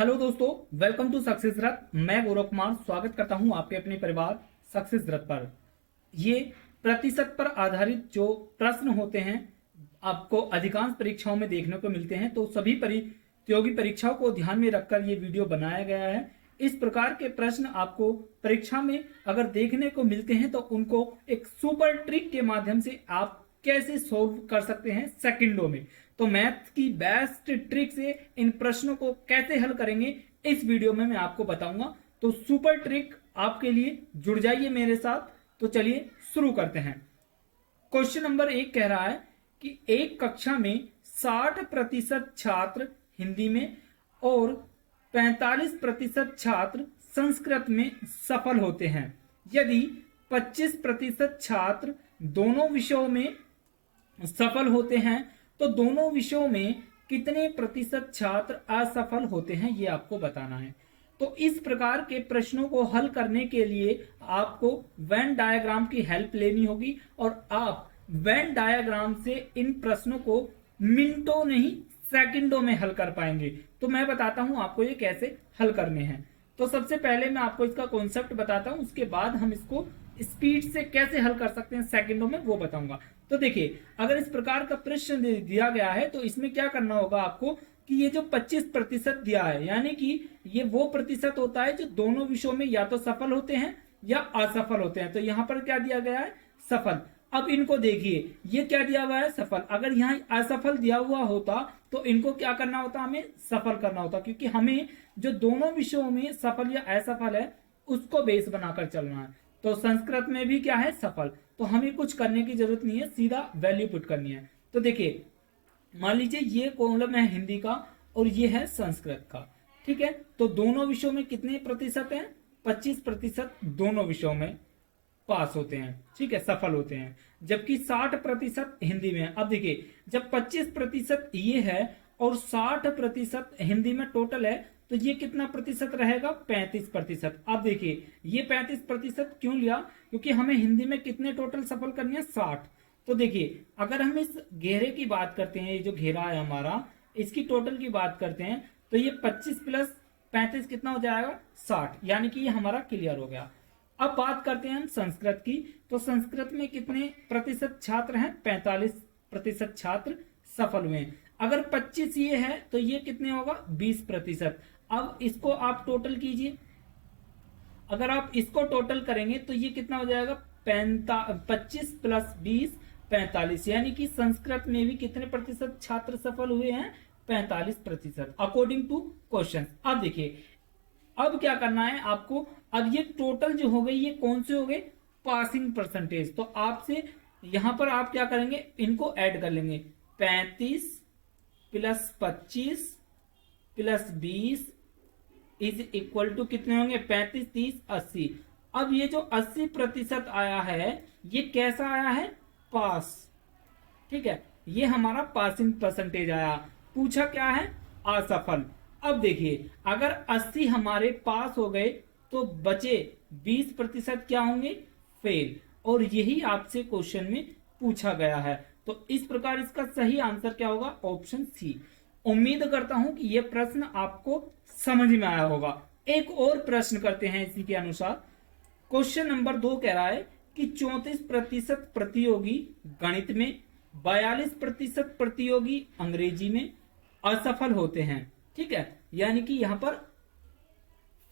Hello दोस्तों, welcome to success रथ। मैं गौरव कुमार स्वागत करता हूं आपके अपने परिवार सक्सेस रथ पर। ये प्रतिशत पर आधारित जो प्रश्न होते हैं आपको अधिकांश परीक्षाओं में देखने को मिलते हैं, तो सभी प्रतियोगी परीक्षाओं को ध्यान में रखकर ये वीडियो बनाया गया है। इस प्रकार के प्रश्न आपको परीक्षा में अगर देखने को मिलते हैं तो उनको एक सुपर ट्रिक के माध्यम से आप कैसे सोल्व कर सकते हैं सेकंडों में। तो मैथ की बेस्ट ट्रिक से इन प्रश्नों को कैसे हल करेंगे इस वीडियो में मैं आपको बताऊंगा। तो सुपर ट्रिक आपके लिए, जुड़ जाइए मेरे साथ। तो चलिए शुरू करते हैं। क्वेश्चन नंबर 1 कह रहा है कि एक कक्षा में 60% छात्र हिंदी में और 45% छात्र संस्कृत में सफल होते हैं। यदि 25% छात्र दोनों विषयों में सफल होते हैं तो दोनों विषयों में कितने प्रतिशत छात्र असफल होते हैं, ये आपको बताना है। तो इस प्रकार के प्रश्नों को हल करने के लिए आपको वेन डायग्राम की हेल्प लेनी होगी और आप वेन डायग्राम से इन प्रश्नों को मिनटों नहीं सेकंडों में हल कर पाएंगे। तो मैं बताता हूं आपको ये कैसे हल करने हैं। तो सबसे पहले मैं आपको इसका कॉन्सेप्ट बताता हूं, उसके बाद हम इसको स्पीड से कैसे हल कर सकते हैं सेकंडों में, वो बताऊंगा। तो देखिए, अगर इस प्रकार का प्रश्न दिया गया है तो इसमें क्या करना होगा आपको कि ये जो 25% दिया है, यानी कि ये वो प्रतिशत होता है जो दोनों विषयों में या तो सफल होते हैं या असफल होते हैं। तो यहां पर क्या दिया गया है? सफल। अब इनको देखिए, ये क्या दिया हुआ है? सफल। अगर यहाँ असफल दिया हुआ होता तो इनको क्या करना होता? हमें सफल करना होता, क्योंकि हमें जो दोनों विषयों में सफल या असफल है उसको बेस बनाकर चलना है। तो संस्कृत में भी क्या है? सफल। तो हमें कुछ करने की जरूरत नहीं है, सीधा वैल्यू पुट करनी है। तो देखिए, मान लीजिए ये कॉलम है हिंदी का और ये है संस्कृत का, ठीक है। तो दोनों विषयों में कितने प्रतिशत हैं? 25% दोनों विषयों में पास होते हैं, ठीक है, सफल होते हैं। जबकि 60% हिंदी में है। अब देखिए, जब 25% ये है और 60% हिंदी में टोटल है तो ये कितना प्रतिशत रहेगा? 35%। अब देखिए, ये 35% क्यों लिया? क्योंकि हमें हिंदी में कितने टोटल सफल करनी है? 60। तो देखिए, अगर हम इस घेरे की बात करते हैं, ये जो घेरा है हमारा, इसकी टोटल की बात करते हैं तो ये 25 प्लस 35 कितना हो जाएगा? 60। यानी कि ये हमारा क्लियर हो गया। अब बात करते हैं हम संस्कृत की। तो संस्कृत में कितने प्रतिशत छात्र हैं? 45% छात्र सफल हुए हैं। अगर 25 ये है तो ये कितने होगा? 20%। अब इसको आप टोटल कीजिए। अगर आप इसको टोटल करेंगे तो ये कितना हो जाएगा? 25 प्लस 20 45। यानी कि संस्कृत में भी कितने प्रतिशत छात्र सफल हुए हैं? 45% अकॉर्डिंग टू क्वेश्चन। अब देखिए, अब क्या करना है आपको? अब ये टोटल जो हो गई, ये कौन से हो गए? Passing percentage. तो आपसे यहां पर आप क्या करेंगे? इनको ऐड कर लेंगे। 35 plus 25 plus 20 is equal to कितने होंगे? 35, 30, 80। अब ये जो 80% आया है, ये कैसा आया है? पास, ठीक है। ये हमारा पासिंग परसेंटेज आया। पूछा क्या है? असफल। अब देखिए, अगर 80 हमारे पास हो गए तो बचे 20% क्या होंगे? फेल। और यही आपसे क्वेश्चन में पूछा गया है। तो इस प्रकार इसका सही आंसर क्या होगा? Option C. उम्मीद करता हूं कि यह प्रश्न आपको समझ में आया होगा। एक और प्रश्न करते हैं इसी के अनुसार। क्वेश्चन नंबर 2 कह रहा है कि 34% प्रतियोगी गणित में, 42% प्रतियोगी अंग्रेजी में असफल होते हैं, ठीक है। यानी कि यहां पर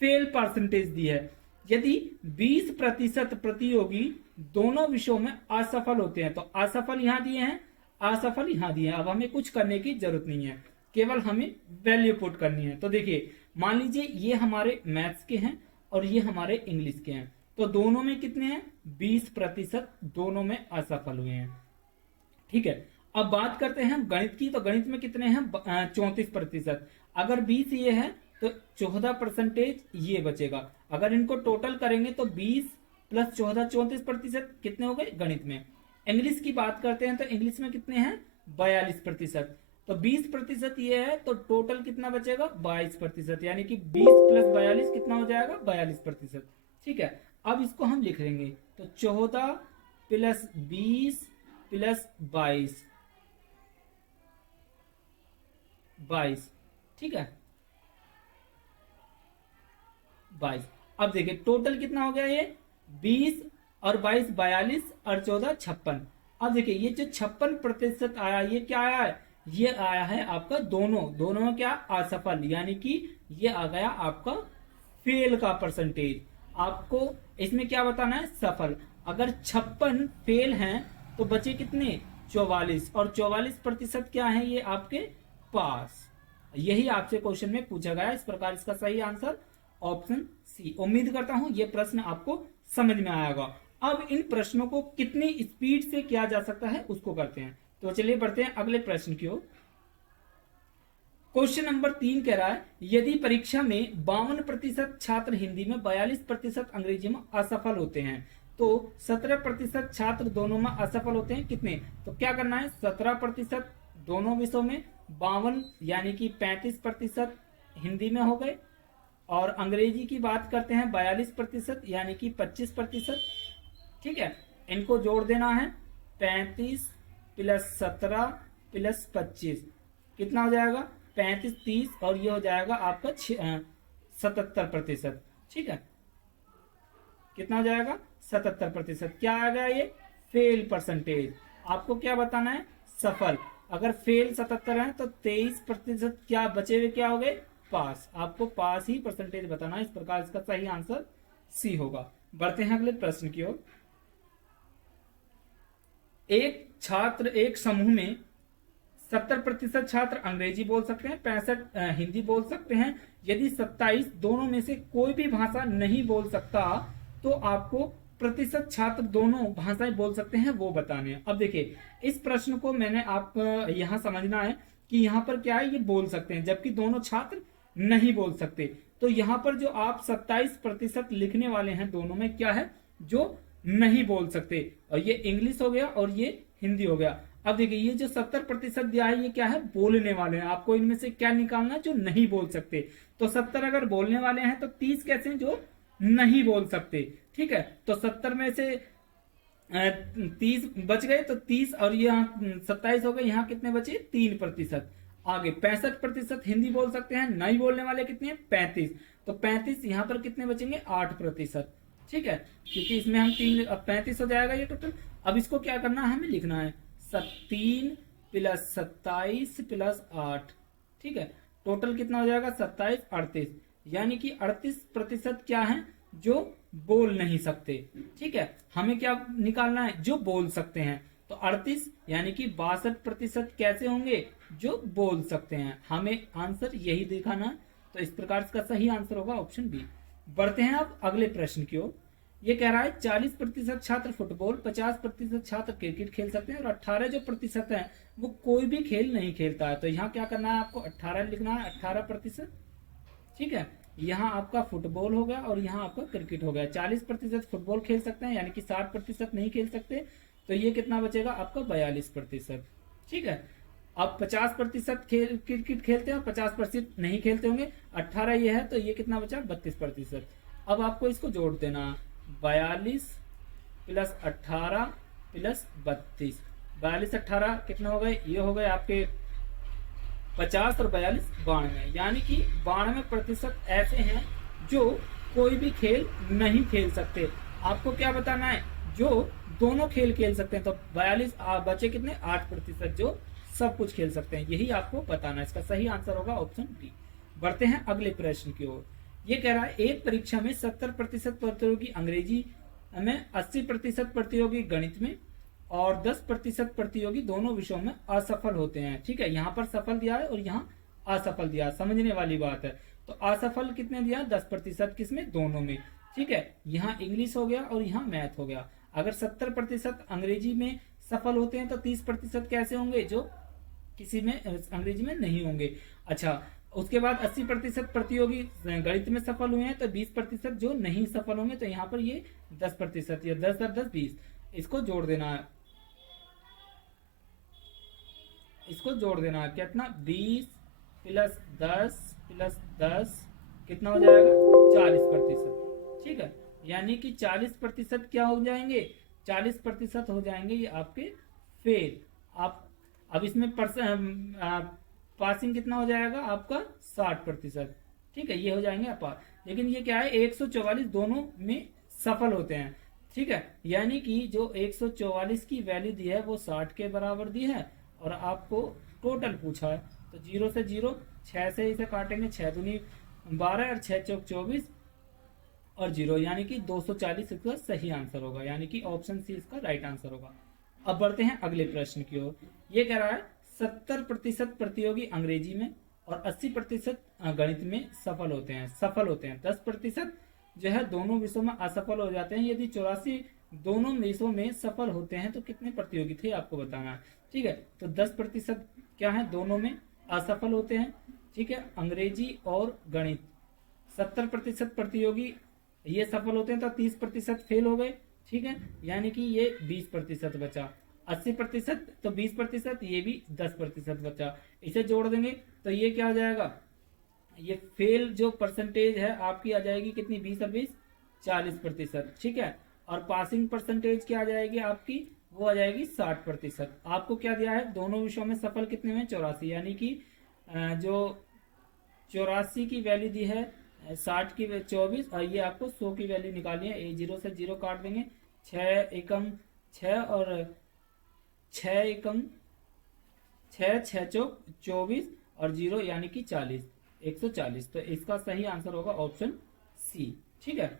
फेल परसेंटेज दी है। यदि 20% प्रतियोगी दोनों विषयों में असफल होते हैं, तो असफल यहां दिए हैं, असफल यहां दिए हैं। अब हमें कुछ करने की जरूरत नहीं है, केवल हमें वैल्यू पुट करनी है। तो देखिए, मान लीजिए ये हमारे मैथ्स के हैं और ये हमारे इंग्लिश के हैं। तो दोनों में कितने हैं? 20% दोनों में असफल हुए हैं, ठीक है। अब बात करते हैं हम गणित की। तो गणित में कितने हैं? 34%। अगर 20 ये है तो 14% ये बचेगा। अगर इनको टोटल करेंगे तो 20 प्लस 14 34% कितने हो गए गणित में। इंग्लिश की बात करते हैं तो इंग्लिश में कितने हैं? 42%। तो 20% ये है तो टोटल कितना बचेगा? 22%। यानी कि 20 प्लस 42 कितना हो जाएगा? 42%, ठीक है। अब इसको हम लिख लेंगे। तो 14 प्लस 20 प्लस 22, ठीक है। 22। अब देखिए टोटल कितना हो गया, ये 20 और 22 42 और 14 56। अब देखिए ये जो 56% आया, ये क्या आया है, ये आया है आपका दोनों में क्या, असफल, यानी कि ये आ गया आपका फेल का परसेंटेज। आपको इसमें क्या बताना है, सफल। अगर 56 फेल हैं तो बचे कितने, 44, और 44% क्या है, ये आपके पास। यही आपसे क्वेश्चन में पूछा गया, इस प्रकार इसका सही आंसर ऑप्शन सी। उम्मीद करता हूं ये प्रश्न आपको समझ में आएगा। अब इन प्रश्नों को कितनी स्पीड से किया जा सकता है उसको करते हैं। तो चलिए बढ़ते हैं अगले प्रश्न की ओर। क्वेश्चन नंबर 3 कह रहा है, यदि परीक्षा में 52% छात्र हिंदी में, 42% अंग्रेजी में असफल होते हैं तो 17% छात्र दोनों में असफल होते हैं कितने। तो क्या करना है, 17% दोनों विषयों में, 52 यानी कि 35% हिंदी में हो गए, और अंग्रेजी की बात करते हैं 42% यानी कि 25%। ठीक है, इनको जोड़ देना है, 35 + 17 + 25 कितना हो जाएगा, 35 30, और ये हो जाएगा आपका 77%। ठीक है, कितना हो जाएगा, 77%। क्या आ गया, ये फेल परसेंटेज। आपको क्या बताना है, सफल। अगर फेल 77 है तो 23% क्या बचे हुए क्या हो गए, पास। आपको पास ही परसेंटेज बताना है, इस प्रकार इसका सही आंसर सी होगा। बढ़ते हैं अगले प्रश्न की ओर। एक छात्र, एक समूह में 70% छात्र अंग्रेजी बोल सकते हैं, 65 हिंदी बोल सकते हैं। यदि 27 दोनों में से कोई भी भाषा नहीं बोल सकता तो आपको प्रतिशत छात्र दोनों भाषाएं बोल सकते हैं वो बताने हैं। अब देखिए इस प्रश्न को मैंने आप यहां समझना है कि यहाँ पर क्या है, ये बोल सकते हैं जबकि दोनों छात्र नहीं बोल सकते। तो यहाँ पर जो आप 27% लिखने वाले हैं, दोनों में क्या है, जो नहीं बोल सकते, और ये इंग्लिश हो गया और ये हिंदी हो गया। अब देखिए ये जो 70% दिया है, ये क्या है, बोलने वाले हैं। आपको इनमें से क्या निकालना है, जो नहीं बोल सकते। तो 70 अगर बोलने वाले हैं तो 30 कैसे हैं, जो नहीं बोल सकते। ठीक है, तो 70 में से 30 बच गए, तो 30 और यहाँ 27 हो गए, यहाँ कितने बचे, 3%। आगे 65% हिंदी बोल सकते हैं, नहीं बोलने वाले कितने हैं, 35। तो 35 यहाँ पर कितने बचेंगे, 8%। ठीक है, क्योंकि इसमें हम 3, अब 35 हो जाएगा ये टोटल। अब इसको क्या करना है, हमें लिखना है 3 + 27 + 8। ठीक है, टोटल कितना हो जाएगा, 27 38, यानी कि 38% क्या है, जो बोल नहीं सकते। ठीक है, हमें क्या निकालना है, जो बोल सकते हैं। तो 38 यानी कि 62% कैसे होंगे, जो बोल सकते हैं। हमें आंसर यही दिखाना है, तो इस प्रकार इसका सही आंसर होगा ऑप्शन बी। बढ़ते हैं अब अगले प्रश्न की ओर। ये कह रहा है 40% छात्र फुटबॉल, 50% छात्र क्रिकेट खेल सकते हैं, और 18 जो प्रतिशत है वो कोई भी खेल नहीं खेलता है। तो यहाँ क्या करना है, आपको 18 लिखना है, 18%। ठीक है, यहाँ आपका फुटबॉल हो गया और यहाँ आपका क्रिकेट हो गया। 40% फुटबॉल खेल सकते हैं, यानी कि 60% नहीं खेल सकते। तो ये कितना बचेगा आपका, 42%। ठीक है, अब 50% खेल क्रिकेट खेलते हैं और 50% नहीं खेलते होंगे। 18 ये है, तो ये कितना बचा, 32%। अब आपको इसको जोड़ देना, 42 + 18 + 32। 42 18 कितना हो गए, ये हो गए आपके 50 और 42 92, यानी कि 92% ऐसे हैं जो कोई भी खेल नहीं खेल सकते। आपको क्या बताना है, जो दोनों खेल खेल सकते हैं। तो 42 बचे कितने, 8% जो सब कुछ खेल सकते हैं। यही आपको बताना है, इसका सही आंसर होगा ऑप्शन बी। बढ़ते हैं अगले प्रश्न की ओर। ये कह रहा है एक परीक्षा में 70% प्रतियोगी अंग्रेजी में, 80% प्रतियोगी गणित में, और 10% प्रतियोगी दोनों विषयों में असफल होते हैं। ठीक है, यहाँ पर सफल दिया है और यहाँ असफल दिया है, समझने वाली बात है। तो असफल कितने दिया, 10%, किसमें, दोनों में। ठीक है, यहाँ इंग्लिश हो गया और यहाँ मैथ हो गया। अगर 70% अंग्रेजी में सफल होते हैं तो 30% कैसे होंगे, जो किसी में अंग्रेजी में नहीं होंगे। अच्छा, उसके बाद 80% प्रतियोगी गणित में सफल हुए हैं, तो 20% जो नहीं सफल होंगे। तो यहाँ पर ये 10%, या 10 10 20, इसको जोड़ देना है, इसको जोड़ देना है कितना, 20 + 10 + 10 कितना हो जाएगा, 40%। ठीक है, यानी कि 40% क्या हो जाएंगे, 40% हो जाएंगे ये आपके फेल। आप अब इसमें पासिंग कितना हो जाएगा आपका, 60%। ठीक है, ये हो जाएंगे पास। लेकिन ये क्या है 144 दोनों में सफल होते हैं। ठीक है, यानी कि जो 144 की वैल्यू दी है वो 60 के बराबर दी है और आपको टोटल पूछा है। तो 0 से 0, 6 से इसे काटेंगे, 6 दूनी 12 और 6 चौक 24 और 0, यानी कि 240 इसका सही आंसर होगा, यानी कि ऑप्शन सी इसका राइट आंसर होगा। अब बढ़ते हैं अगले प्रश्न की ओर। ये कह रहा है 70% प्रतियोगी अंग्रेजी में और 80% गणित में सफल होते हैं। 10% जो है दोनों विषयों में असफल हो जाते हैं। यदि 84 दोनों विषयों में सफल होते हैं तो कितने प्रतियोगी थे आपको बताना है। ठीक है, तो 10% क्या है दोनों में असफल होते हैं। ठीक है, अंग्रेजी और गणित। 70% प्रतियोगी ये सफल होते हैं तो 30% फेल हो गए। ठीक है, यानी कि ये 20% बचा। 80% तो 20%, ये भी 10% बचा। इसे जोड़ देंगे तो ये क्या हो जाएगा, ये फेल जो परसेंटेज है आपकी आ जाएगी कितनी, 20 और 20 40%। ठीक है, और पासिंग परसेंटेज क्या आ जाएगी आपकी, वो आ जाएगी 60%। आपको क्या दिया है, दोनों विषयों में सफल कितने में 84, यानी कि जो 84 की वैल्यू दी है 60 की 24 और ये आपको 100 की वैल्यू निकालनी है। 0 से 0 काट देंगे, 6 एकम 6 और 6 एकम 6, 6 चौक 24 और 0 यानी कि 40, 140। तो इसका सही आंसर होगा ऑप्शन सी। ठीक है,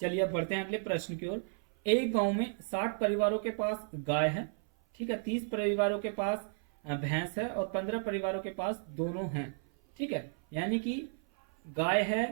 चलिए अब बढ़ते हैं अगले प्रश्न की ओर। एक गांव में 60 परिवारों के पास गाय है। ठीक है, 30 परिवारों के पास भैंस है और 15 परिवारों के पास दोनों हैं। ठीक है, यानी कि गाय है,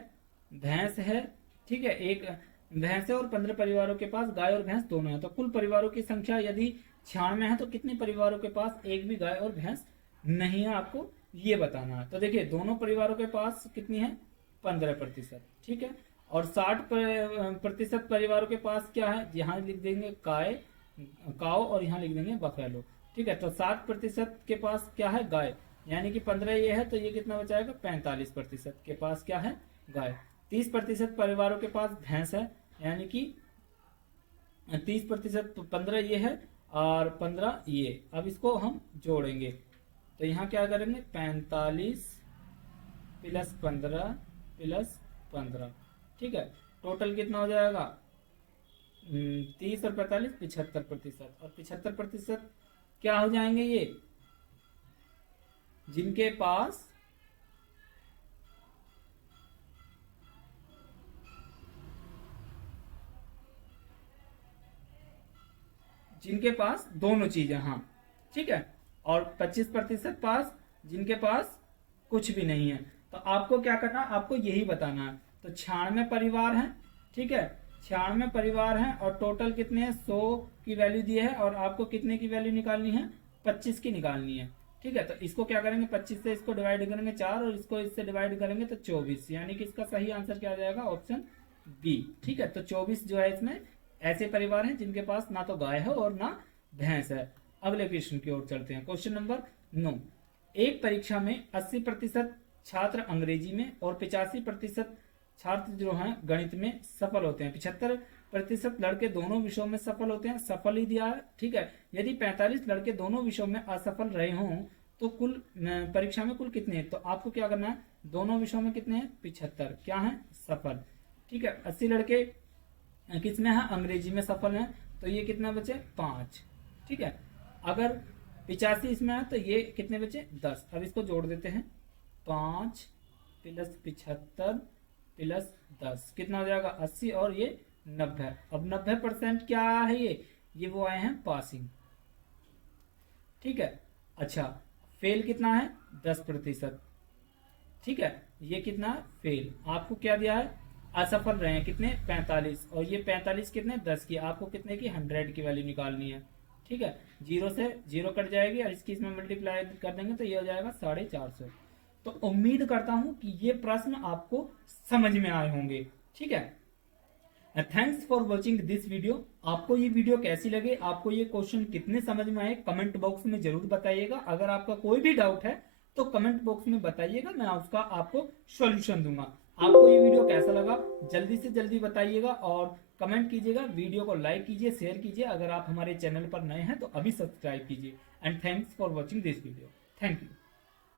भैंस है। ठीक है, एक भैंस है और 15 परिवारों के पास गाय और भैंस दोनों है। तो कुल परिवारों की संख्या यदि 96 है तो कितने परिवारों के पास एक भी गाय और भैंस नहीं है, आपको ये बताना है। तो देखिए दोनों परिवारों के पास कितनी है, 15%। ठीक है, और 60% परिवारों के पास क्या है, यहाँ लिख देंगे काव और यहाँ लिख देंगे बफेलो। ठीक है, तो 60% के पास क्या है, गाय, यानी कि 15 ये है तो ये कितना बचाएगा, 45% के पास क्या है, गाय। 30% परिवारों के पास भैंस है, यानी कि 30% 15 ये है और 15 ये। अब इसको हम जोड़ेंगे तो यहाँ क्या करेंगे, 45 प्लस 15 प्लस 15। ठीक है, टोटल कितना हो जाएगा, 30 और 45 75%। और 75% क्या हो जाएंगे, ये जिनके पास दोनों चीजें, हाँ। ठीक है, और 25% पास जिनके पास कुछ भी नहीं है। तो आपको क्या करना है, आपको यही बताना है। तो 96 परिवार हैं। ठीक है, 96 परिवार हैं और टोटल कितने हैं, 100 की वैल्यू दी है और आपको कितने की वैल्यू निकालनी है, 25 की निकालनी है। ठीक है, तो इसको क्या करेंगे, 25 से इसको डिवाइड करेंगे 4 और इसको इससे डिवाइड करेंगे तो 24, यानी कि इसका सही आंसर क्या आ जाएगा, ऑप्शन बी। ठीक है, तो 24 जो है इसमें ऐसे परिवार हैं जिनके पास ना तो गाय है और ना भैंस है। अगले क्वेश्चन की ओर चलते हैं। Question number 9। एक परीक्षा में 80% छात्र अंग्रेजी में और 85% छात्र जो हैं गणित में सफल होते हैं। 75% लड़के दोनों विषयों में सफल होते हैं, सफल ही दिया है। ठीक है, यदि 45 लड़के दोनों विषयों में असफल रहे हों तो कुल परीक्षा में कुल कितने हैं, तो आपको क्या करना है, दोनों विषयों में कितने हैं, 75 क्या है, सफल। ठीक है, 80 लड़के किसमें है, अंग्रेजी में सफल हैं, तो ये कितना बचे, 5। ठीक है, अगर 85 इसमें है तो ये कितने बचे, 10। अब इसको जोड़ देते हैं, 5 प्लस 75 प्लस 10 कितना हो जाएगा, 80 और ये 90। अब 90% क्या है, ये वो आए हैं पासिंग। ठीक है, अच्छा फेल कितना है, 10%। ठीक है, ये कितना फेल, आपको क्या दिया है, असफल रहे हैं कितने, 45, और ये 45 कितने, 10 की, आपको कितने की, 100 की वैल्यू निकालनी है। ठीक है, 0 से 0 कट जाएगी और इसकी इसमें मल्टीप्लाई कर देंगे तो ये हो जाएगा 450। तो उम्मीद करता हूं कि ये प्रश्न आपको समझ में आए होंगे। ठीक है, thanks for watching this video. आपको ये वीडियो कैसी लगे, आपको ये क्वेश्चन कितने समझ में आए, कमेंट बॉक्स में जरूर बताइएगा। अगर आपका कोई भी डाउट है तो कमेंट बॉक्स में बताइएगा, मैं उसका आपको सॉल्यूशन दूंगा। आपको ये वीडियो कैसा लगा जल्दी से जल्दी बताइएगा और कमेंट कीजिएगा। वीडियो को लाइक कीजिए, शेयर कीजिए। अगर आप हमारे चैनल पर नए हैं तो अभी सब्सक्राइब कीजिए। And thanks for watching this video. Thank you.